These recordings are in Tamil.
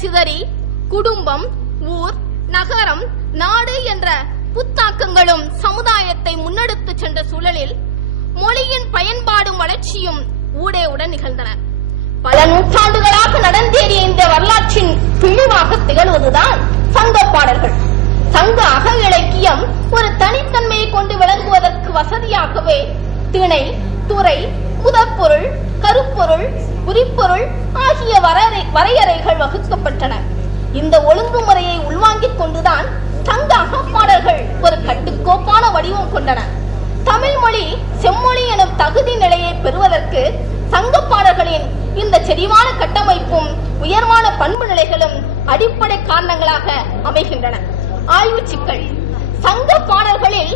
சிதறி குடும்பம் ஊர் நகரம் நாடு என்ற புத்தாக்கங்களும் சமுதாயத்தை முன்னெடுத்து சென்ற சூழலில் மொழியின் பயன்பாடும் வளர்ச்சியும் ஊடே உடன் நிகழ்ந்தன. பல நூற்றாண்டுகளாக நடந்தேறிய இந்த வரலாற்றின் பிழிவாக திகழ்வதுதான் சங்க பாடல்கள். சங்க அக இலக்கியம் ஒரு தனித்தன்மையை கொண்டு விளங்குவதற்கு வசதியாகவே திணை துறை முதற்பொருள் கருப்பொருள் குறிப்பொருள் ஆகிய வரையறை வரையறைகள் வகுக்கப்பட்டன. இந்த ஒழுங்குமுறையை உள்வாங்கிக் கொண்டுதான் சங்க அகப்பாடல்கள் ஒரு கட்டுக்கோப்பான வடிவம் கொண்டன. தமிழ் மொழி செம்மொழி எனும் தகுதி நிலையை பெறுவதற்கு சங்க பாடல்களின் இந்த செறிவான கட்டமைப்பும் உயர்வான பண்பு நிலைகளும் அடிப்படை காரணங்களாக அமைகின்றன. ஆய்வு சிக்கல். சங்க பாடல்களில்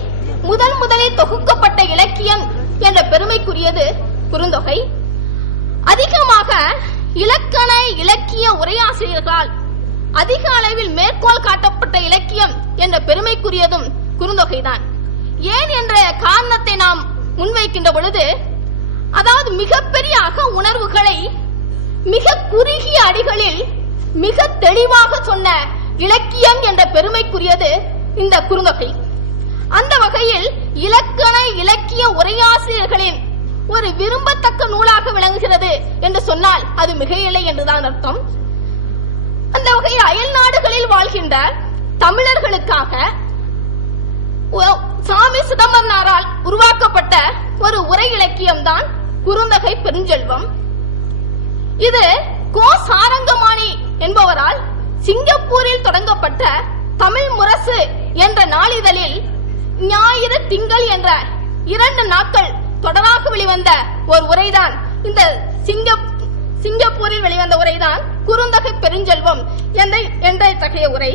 முதல் முதலில் தொகுக்கப்பட்ட இலக்கியம் என்ற பெருமைக்குரியது குறுந்தொகை. அதிகமாக இலக்கண இலக்கிய உரையாசிரியர்களால் அதிக அளவில் மேற்கோள் காட்டப்பட்ட இலக்கியம் என்ற பெருமைக்குரியதும் குறுந்தொகைதான். ஏன் என்ற காரணத்தை நாம் முன்வைக்கின்ற பொழுது அதாவது மிகப்பெரிய அக உணர்வுகளை மிக குறுகிய அடிகளில் மிக தெளிவாக சொன்ன இலக்கியம் என்ற பெருமைக்குரியது இந்த குறுந்தொகை. அந்த வகையில் இலக்கண இலக்கிய உரையாசிரியர்களின் ஒரு விரும்பத்தக்க நூலாக விளங்குகிறது என்று சொன்னால் அது மிகையில்லை என்றுதான் அர்த்தம். அந்த வகையில் அயல் நாடுகளில் வாழ்கின்ற தமிழர்களுக்காக சாமி சிதம்பரனாரால் உருவாக்கப்பட்ட ஒரு உரை இலக்கியம் தான் குறுந்தகை பெருஞ்செல்வம். இது கோ சாரங்கமாணி என்பவரால் சிங்கப்பூரில் தொடங்கப்பட்ட தமிழ் முரசு என்ற நாளிதழில் ஞாயிறு திங்கள் என்ற இரண்டு நாட்கள் தொடராக வெளிவந்த ஒரு உரைதான். இந்த சிங்க சிங்கப்பூரில் வெளிவந்த உரைதான் குறுந்தகை பெருஞ்செல்வம் என்ற என்ற இத்தகைய உரை.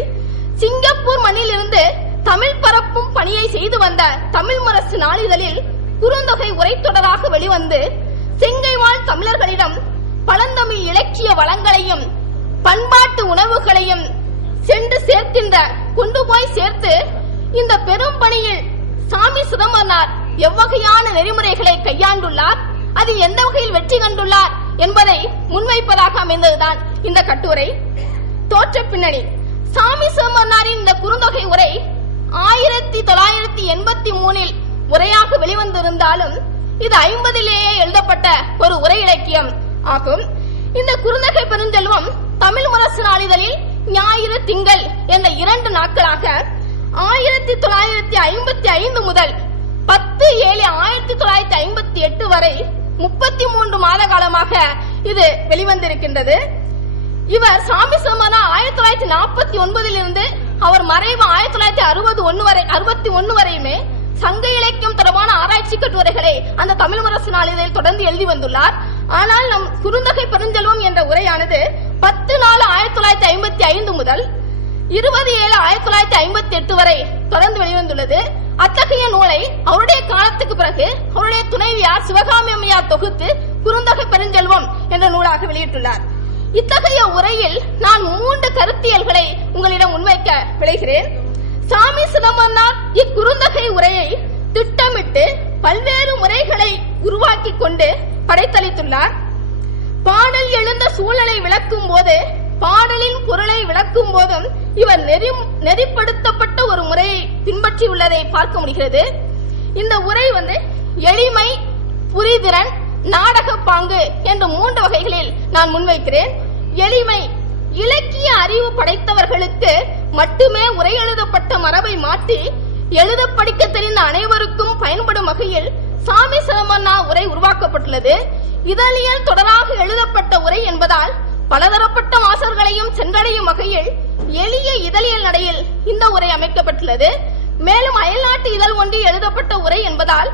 சிங்கப்பூர் மண்ணிலிருந்து தமிழ் பரப்பும் பணியை செய்து வந்த தமிழ் முரசு நாளிதழில் குறுந்தொகை தொடராக வெளிவந்து செங்கை வாழ் தமிழர்களிடம் பழந்தமிழ் இலக்கிய வளங்களையும் பண்பாட்டு உணவுகளையும் சென்று சேர்க்கின்ற கொண்டு போய் சேர்த்து இந்த பெரும் பணியில் சாமி சிதம்பரனார் எவ்வகையான நெறிமுறைகளை கையாண்டுள்ளார்? அது எந்த வகையில் வெற்றி கண்டுள்ளார் என்பதை முன்வைப்பதாக அமைந்ததுதான் இந்த கட்டுரை. தோற்ற பின்னணி. சாமி சிதம்பரனாரின் இந்த குறுந்தொகை உரை ஆயிரத்தி தொள்ளாயிரத்தி எண்பத்தி மூணில் உரையாக வெளிவந்திருந்தாலும் இது ஐம்பதிலேயே எழுதப்பட்ட ஒரு உரை இலக்கியம் ஆகும். இந்த குறுந்தகை பெருஞ்செல்வம் தமிழ் முரசு நாளிதழில் ஞாயிறு திங்கள் என்ற இரண்டு நாட்களாக ஆயிரத்தி தொள்ளாயிரத்தி ஐம்பத்தி ஐந்து முதல் பத்து ஏழு ஆயிரத்தி தொள்ளாயிரத்தி ஐம்பத்தி எட்டு வரை முப்பத்தி மூன்று மாத காலமாக இது வெளிவந்திருக்கின்றது. இவர் சாமி சமனா ஆயிரத்தி தொள்ளாயிரத்தி நாற்பத்தி ஒன்பதில் இருந்து அவர் மறைவு ஆயிரத்தி தொள்ளாயிரத்தி அறுபது ஒன்னு வரை அறுபத்தி ஒன்னு வரையுமே சங்க இலக்கியம் தொடர்பான ஆராய்ச்சி கட்டுரைகளை அந்த தமிழ் முரசு நாளிதழில் தொடர்ந்து எழுதி வந்துள்ளார். ஆனால் நம் குறுந்தகை பெருஞ்செல்வம் என்ற உரையானது பத்து நாலு ஆயிரத்தி தொள்ளாயிரத்தி ஐம்பத்தி ஐந்து முதல் இருபது ஏழு ஆயிரத்தி தொள்ளாயிரத்தி ஐம்பத்தி எட்டு வரை தொடர்ந்து வெளிவந்துள்ளது. அத்தகைய நூலை அவருடைய காலத்துக்கு பிறகு அவருடைய துணைவியார் சிவகாமி அம்மையார் தொகுத்து குறுந்தொகை பெருஞ்செல்வம் என்ற நூலாக வெளியிட்டுள்ளார். இத்தகைய உரையில் நான் மூன்று கருத்தியல்களை உங்களிடம் முன்வைக்க விளைகிறேன் சாமி சிதம்பரனார் இக்குறுந்தகை உரையை திட்டமிட்டு பல்வேறு முறைகளை உருவாக்கி கொண்டு படைத்தளித்துள்ளார். பாடல் எழுந்த சூழலை விளக்கும் போது பாடலின் குரலை விளக்கும் போதும் இவர் நெறி நெறிப்படுத்தப்பட்ட ஒரு முறையை பின்பற்றியுள்ளதை பார்க்க முடிகிறது. இந்த உரை வந்து எளிமை புரிதிறன் நாடக பாங்கு என்ற மூன்று வகைகளில் நான் முன்வைக்கிறேன். எளிமை இலக்கிய அறிவு படைத்தவர்களுக்கு மட்டுமே உரை எழுதப்பட்ட மரபை மாற்றி எழுத படிக்க தெரிந்த அனைவருக்கும் பயன்படும் வகையில் சாமி சிதம்பரனா உரை உருவாக்கப்பட்டுள்ளது. இதழியல் தொடராக எழுதப்பட்ட உரை என்பதால் பலதரப்பட்ட வாசகர்களையும் சென்றடையும் வகையில் எளிய இதழியல் நடையில் இந்த உரை அமைக்கப்பட்டுள்ளது. மேலும் அயல்நாட்டு இதழ் ஒன்று எழுதப்பட்ட உரை என்பதால்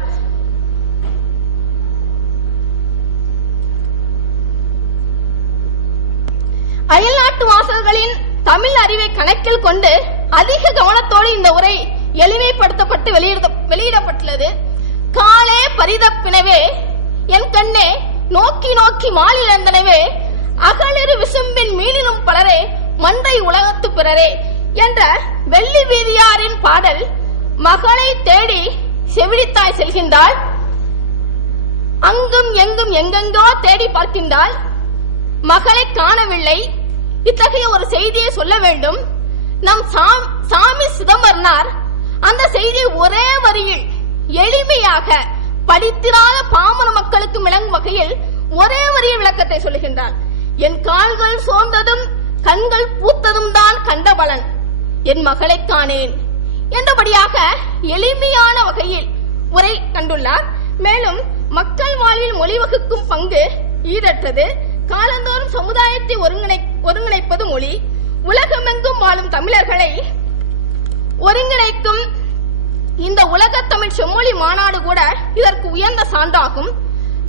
அயல்நாட்டு வாசகர்களின் தமிழ் அறிவை கணக்கில் கொண்டு அதிக கவனத்தோடு இந்த உரை எளிமைப்படுத்தப்பட்டு வெளியிட வெளியிடப்பட்டுள்ளது. காலே பரிதப்பினவே என் கண்ணே நோக்கி நோக்கி மாலிழந்தனவே அகலிரு விசும்பின் மீனினும் பலரே மன்றை உலகத்து பிறரே என்ற வெள்ளி வீதியாரின் பாடல் மகளை தேடி செவிலித்தாய் செல்கின்றாள். அங்கும் எங்கும் எங்கெங்கோ தேடி பார்க்கின்றாள். மகளை காணவில்லை. இத்தகைய ஒரு செய்தியை சொல்ல வேண்டும். நம் சாமி சிதம்பரனார் அந்த செய்தியை ஒரே வரியில் எளிமையாக படித்திராத பாமர மக்களுக்கு விளங்கும் வகையில் ஒரே வரியில் விளக்கத்தை சொல்லுகின்றார். என் கால்கள் சோர்ந்ததும் கண்கள் பூத்ததும் தான் கண்ட பலன். என் மகளைக் காணேன். என்றபடியாக எளிமையான வகையில் உரை கண்டுள்ளார். மேலும் மக்கள் வாழ்வில் மொழி வகுக்கும் பங்கு ஈடற்றது. காலந்தோறும் சமுதாயத்தை ஒருங்கிணை ஒருங்கிணைப்பது மொழி. உலகமெங்கும் வாழும் தமிழர்களை ஒருங்கிணைக்கும் இந்த உலகத் தமிழ் செம்மொழி மாநாடு கூட இதற்கு உயர்ந்த சான்றாகும்.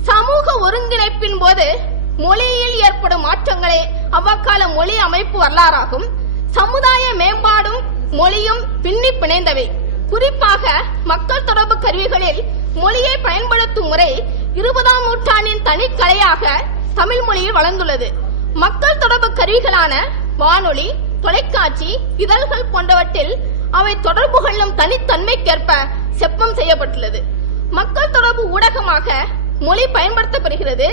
சமூக ஒருங்கிணைப்பின் போது மொழியில் ஏற்படும் மாற்றங்களே அவ்வக்கால மொழி அமைப்பு வரலாறாகும். சமுதாய மேம்பாடும் மொழியும் பின்னி பிணைந்தவை. குறிப்பாக மக்கள் தொடர்பு கருவிகளில் மொழியை பயன்படுத்தும் முறை இருபதாம் நூற்றாண்டின் தனிக்கலையாக தமிழ் மொழியில் வளர்ந்துள்ளது. மக்கள் தொடர்பு கருவிகளான வானொலி தொலைக்காட்சி இதழ்கள் போன்றவற்றில் அவை தொடர்பு கொள்ளும் தனித்தன்மைக்கேற்ப செப்பம் செய்யப்பட்டுள்ளது. மக்கள் தொடர்பு ஊடகமாக மொழி பயன்படுத்தப்படுகிறது.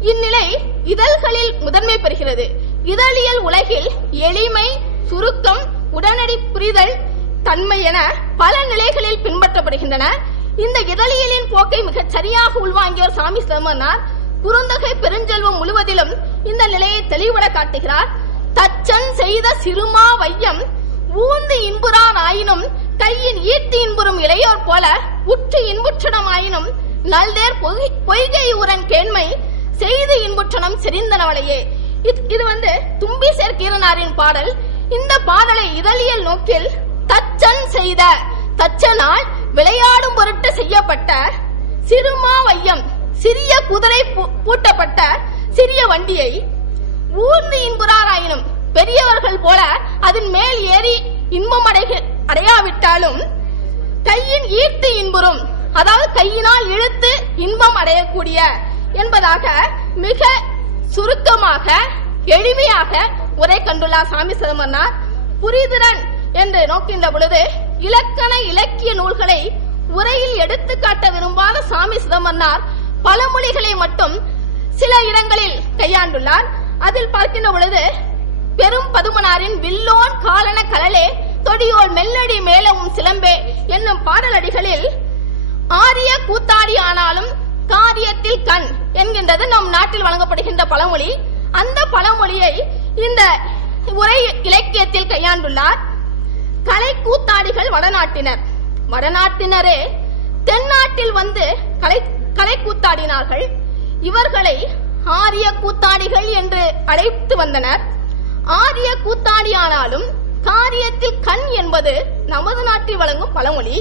இந்நிலை இதழ்களில் முதன்மை பெறுகிறது. இதழியல் உலகில் எளிமை சுருக்கம் உடனடி புரிதல் தன்மை என பல நிலைகளில் பின்பற்றப்படுகின்றன. இந்த இதழியலின் போக்கை மிகச் சரியாக உள்வாங்கியவர் சாமி சிதம்பரனார் குறுந்தகை பெருஞ்செல்வம் முழுவதிலும் இந்த நிலையை தெளிவுபட காட்டுகிறார். தச்சன் செய்த சிறுமா வையம் ஊந்து இன்புறான் ஆயினும் கையின் ஈர்த்து இன்புறும் இளையோர் போல உற்று இன்புற்றனம் ஆயினும் நல்தேர் பொய்கை உரன் கேண்மை செய்து இன்புற்றனம் செறிந்தனவளையே. இது- வந்து தும்பி சேர்க்கீரனாரின் பாடல். இந்த பாடலை இதழியல் நோக்கில் தச்சன் செய்த தச்சனால் விளையாடும் பொருட்டு செய்யப்பட்ட சிறுமா வையம் சிறிய குதிரை பூ- பூட்டப்பட்ட சிறிய வண்டியை ஊர்ந்து இன்புறாராயினும் பெரியவர்கள் போல அதன் மேல் ஏறி இன்பம் அடைக அடையாவிட்டாலும் கையின் ஈர்த்து இன்புறும் அதாவது கையினால் இழுத்து இன்பம் அடையக்கூடிய என்பதாக மிக சுருக்கமாக எளிமையாக உரை கண்டுள்ளார் சாமி சிதம்பரனார் புரிதிறன் என்று நோக்கின்ற பொழுது இலக்கண இலக்கிய நூல்களை உரையில் எடுத்துக்காட்ட விரும்பாத சாமி சிதம்பரனார் பழமொழிகளை மட்டும் சில இடங்களில் கையாண்டுள்ளார். அதில் பார்க்கின்ற பொழுது பெரும் பதுமனாரின் வில்லோன் காலன கலலே தொடியோல் மெல்லடி மேலவும் சிலம்பே என்னும் பாடலடிகளில் ஆரிய கூத்தாடி ஆனாலும் காரியத்தில் கண் என்கின்றது நம் நாட்டில் வழங்கப்படுகின்ற பழமொழி. அந்த பழமொழியை இந்த உரை இலக்கியத்தில் கையாண்டுள்ளார். கலை கூத்தாடிகள் வடநாட்டினர். வடநாட்டினரே தென்னாட்டில் வந்து கலை கலை கூத்தாடினார்கள். இவர்களை ஆரிய கூத்தாடிகள் என்று அழைத்து வந்தனர். ஆரிய கூத்தாடியானாலும் காரியத்தில் கண் என்பது நமது நாட்டில் வழங்கும் பழமொழி.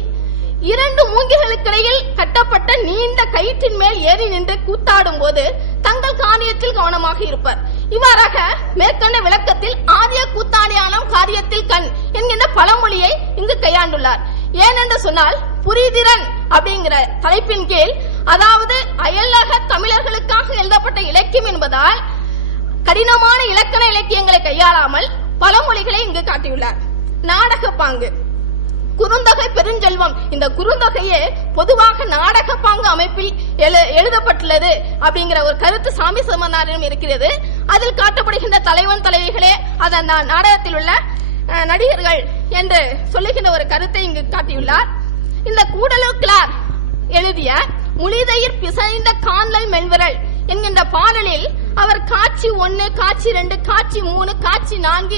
இரண்டு மூங்கிகளுக்கிடையில் கட்டப்பட்ட நீண்ட கயிற்றின் மேல் ஏறி நின்று கூத்தாடும் போது தங்கள் காரியத்தில் கவனமாக இருப்பர். இவ்வாறாக மேற்கண்ட விளக்கத்தில் ஆரிய கூத்தாடியானம் காரியத்தில் கண் என்கின்ற பழமொழியை இங்கு கையாண்டுள்ளார். ஏனென்று சொன்னால் புரிதிறன் அப்படிங்கிற தலைப்பின் கீழ் அதாவது அயலக தமிழர்களுக்காக எழுதப்பட்ட இலக்கியம் என்பதால் கடினமான இலக்கண இலக்கியங்களை கையாளாமல் பழமொழிகளை இங்கு காட்டியுள்ளார். நாடக பாங்கு குறுந்தொகை பெருஞ்செல்வம். இந்த குறுந்தொகையே பொதுவாக நாடக பாங்கு அமைப்பில் எழு- எழுதப்பட்டுள்ளது அப்படிங்கிற ஒரு கருத்து சாமி சிதம்பரனாரிடம் இருக்கிறது. அதில் காட்டப்படுகின்ற தலைவன் தலைவிகளே அதன் நாடகத்தில் உள்ள நடிகர்கள் என்று சொல்லுகின்ற ஒரு கருத்தை இங்கு காட்டியுள்ளார். இந்த கூடலு கிளார் எழுதிய முளிதயிர் பிசைந்த காந்தல் மென்விரல் என்கின்ற பாடலில் அவர் காட்சி ஒன்னு காட்சி ரெண்டு காட்சி மூணு காட்சி நான்கு